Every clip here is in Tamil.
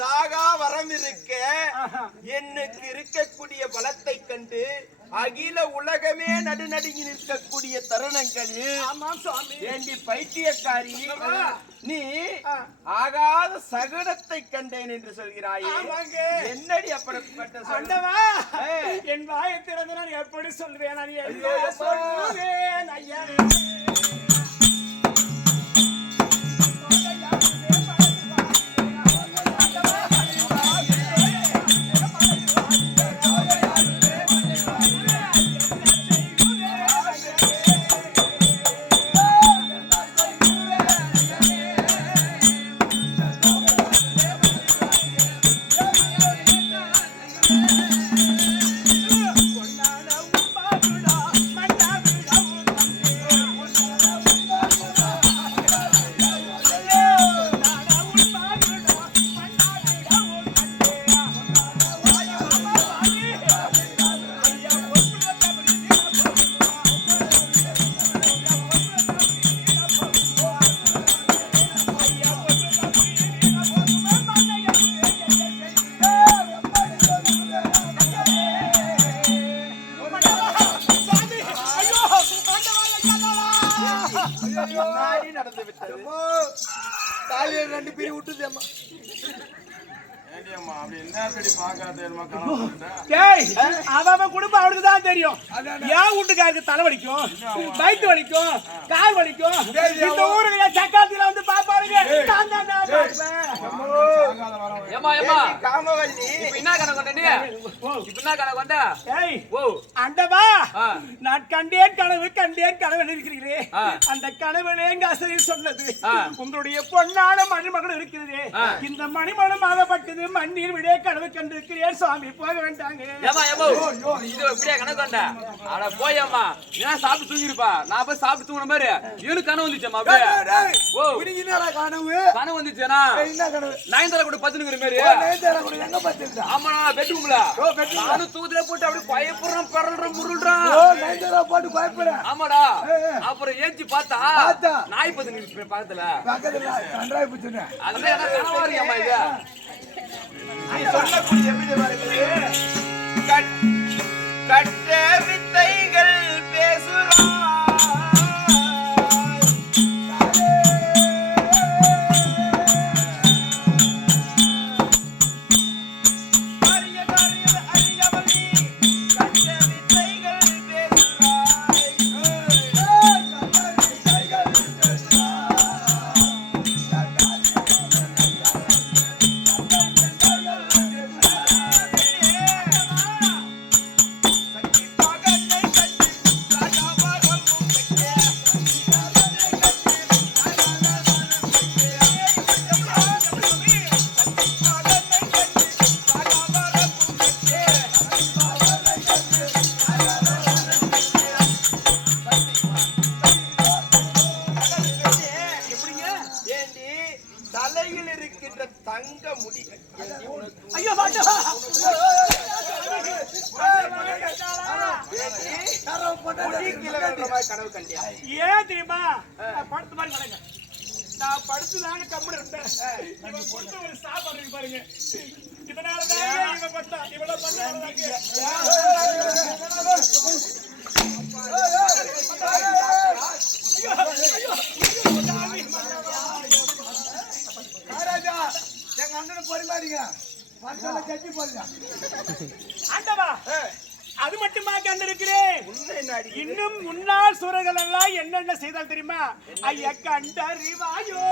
சாகா வரம் இருக்க எனக்கு இருக்கக்கூடிய பலத்தை கண்டு அகில உலகமே நடுநடுங்கி நிற்கக்கூடிய தருணங்களில் வேண்டி பைத்தியக்காரி நீ ஆகாத சகடத்தை கண்டேன் என்று சொல்கிறாயே. என்னடி அப்படிப்பட்ட சொல்லவா என் வாயை திறந்து நான் எப்படி சொல்வேன்? சொல்லுவேன் ஐயா தாலியை ரெண்டு பேரும் விட்டுதேம்மா அவன் குடும்பம் அவனுக்கு தான் தெரியும். என் வீட்டுக்காருக்கு தலை வலிக்கும்? வயிற்று வலிக்கும்? கால் வலிக்கும்? இந்த ஊருக்கு சக்காத்தில வந்து பாப்பாருங்க அண்டவா. நான் கண்டேன் கனவு கண்டேன் கனவு இருக்கிறீர்களே. அந்த கனவுல எங்க ஆசிரியர் சொன்னது. உங்களுடைய பொன்னான மணிமகள் இருக்கிறது. இந்த மணிமணம் ஆகப்பட்டது. மண்ணில் விடே கனவு கண்டிருக்கிறேன். சுவாமி போக வேண்டாங்க. போயம்மா. ஏன் சாப்பிட்டு தூங்கிருப்பா நான் போய் சாப்பிட்டு தூங்குன மாதிரி. இவனுக்கு கனவு வந்துச்சேம்மா கனவு. கனவு வந்துச்சேனா கனவு? நயன்தாரா கூட பத்துனுங்கிற மாதிரி ஓ, நேந்திரா கூட எங்க பார்த்திருந்தா? ஆமா பெட்ரூம்ல நானும் தூத்துல போட்டு அப்படியே பயப்படுறேன் பரல்றேன் முருள்றான் ஓ, நேந்திரா போட்டு பயப்பட. ஆமாடா ஏய், ஏய். அப்புறம் ஏஞ்சி பார்த்தா பார்த்தா. நாய் பத்து நிமிஷம் பக்கத்துல பக்கத்துல கன்றாய் பூச்சுன்னு. அதுல என்ன இருக்கியம்மா இது நீ சொல்லக்கூடிய எப்படி வருகிறது கட்- கட்ட வித்தைகள் தலையில் இருக்கின்ற தங்க முடி ஐயோ கனவு கண்டியா? ஏன் தெரியுமா? படுத்த மாதிரி வளங்க நான் படுத்து தாங்க கம்முன்னு இருந்தேன் இவன் கொடுத்த ஒரு சாப்பாடு பாருங்க. இதனால தான் இவன் பட்டா. இவ்வளவு பண்ணாங்க ஆண்டவா அது மட்டுமா கண்டிருக்கிறேன்? இன்னும் முன்னாள் சூரர்கள் எல்லாம் என்னென்ன செய்தால் தெரியுமா? ஐயா கண்டறிவாயோ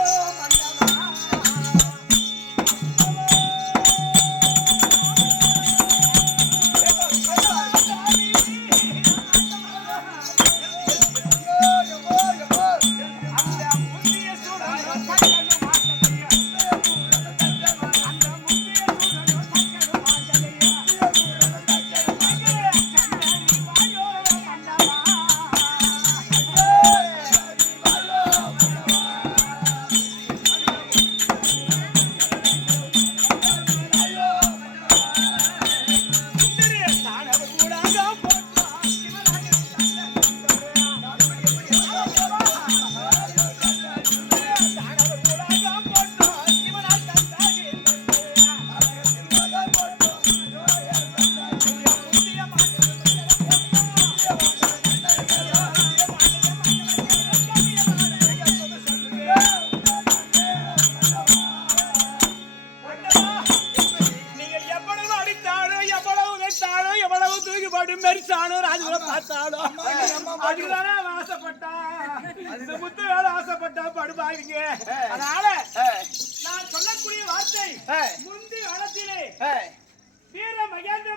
ஆசைப்பட்டான் இந்த முத்து வேலை ஆசைப்பட்டா படுபாவீங்க அதனால நான் சொல்லக்கூடிய வார்த்தை முந்தி வளத்திலே வீர மகேந்திர